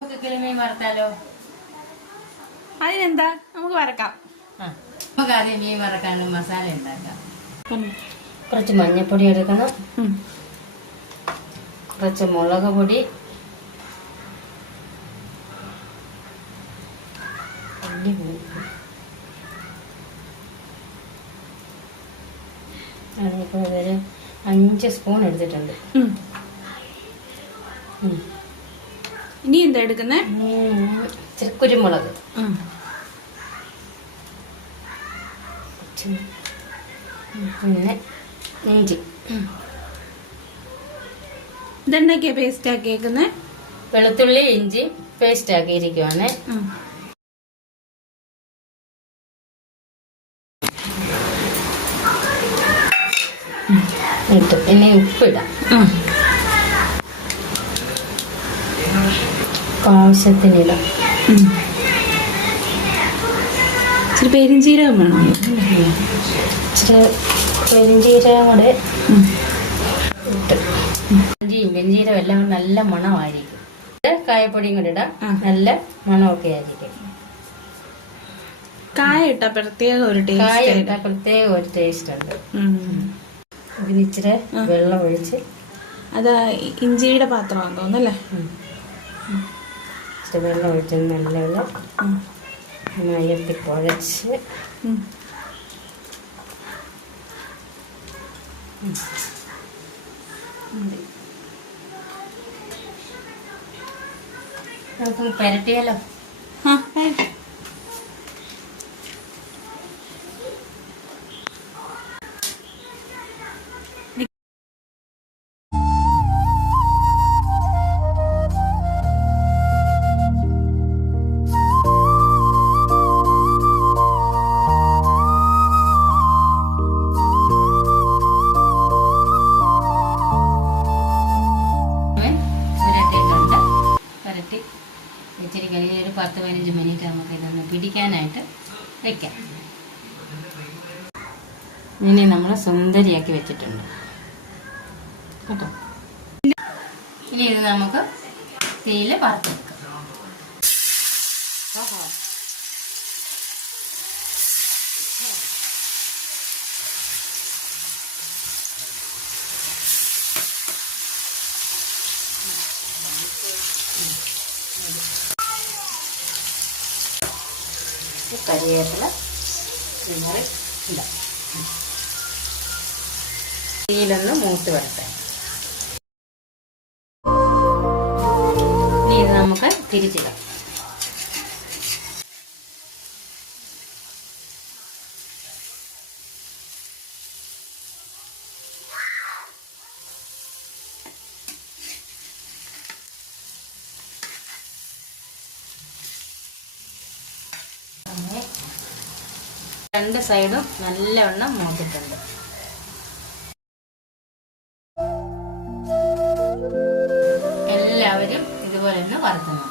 മീൻ വറുത്താലോ? അതിനെന്താ, നമുക്ക് വറക്കാം. നമുക്ക് ആദ്യം മീൻ വറക്കാനും മസാല ഉണ്ടാക്കാം. കുറച്ച് മഞ്ഞപ്പൊടി എടുക്കണം, കുറച്ച് മുളക് പൊടി, ഇപ്പോൾ ഒരു 5 സ്പൂൺ എടുത്തിട്ടുണ്ട്. ഇനി എന്താ എടുക്കുന്നേ? ഇച്ചിരി കുരുമുളക്, പിന്നെ ഇഞ്ചി. ഇതെന്നൊക്കെയാ പേസ്റ്റ് ആക്കിയേക്കുന്നേ? വെളുത്തുള്ളി ഇഞ്ചി പേസ്റ്റ് ആക്കിയിരിക്കുവാണ്. ഇട്ട് ഇനി ഉപ്പിടാം, ആവശ്യത്തിനിടാം. ഇച്ചിരി പെരിഞ്ചീരകം വേണം. ഇച്ചിരി പെരിഞ്ചീരകം കൂടെ ഇട്ട്, പെരിഞ്ചീരകം എല്ലാം നല്ല മണമായിരിക്കും. കായപ്പൊടിയും കൂടെ ഇടാം, നല്ല മണമൊക്കെ ആയിരിക്കും. കായ ഇട്ടാ പ്രത്യേക ഒരു ടേസ്റ്റ് ഉണ്ട്. ഇതിന് ഇച്ചിരി വെള്ളം ഒഴിച്ച്, അതാ ഇഞ്ചിയുടെ പാത്രമാണെന്ന് തോന്നല്ലേ? ഇച്ചിരി വെള്ളം ഒഴിച്ച് നല്ല മയത്തി കുഴച്ച് നമുക്ക് പുരട്ടിയാലോ? ഇച്ചിരി കഴിഞ്ഞ് ഒരു 10-15 മിനിറ്റ് നമുക്ക് ഇതൊന്ന് പിടിക്കാനായിട്ട് വെക്കാം. ഇനി നമ്മൾ സുന്ദരിയാക്കി വെച്ചിട്ടുണ്ട് കേട്ടോ. ഇനി ഇത് നമുക്ക് തീയിൽ വറുത്തെടുക്കാം. കരിവേപ്പില ഇടാം. തീയിലൊന്ന് മൂത്ത് വരട്ടെ. ഇനി ഇത് നമുക്ക് തിരിച്ചിടാം. രണ്ട് സൈഡും നല്ലവണ്ണം മൂത്തിട്ടുണ്ട്. എല്ലാവരും ഇതുപോലെ ഒന്ന് വറുക്കണം.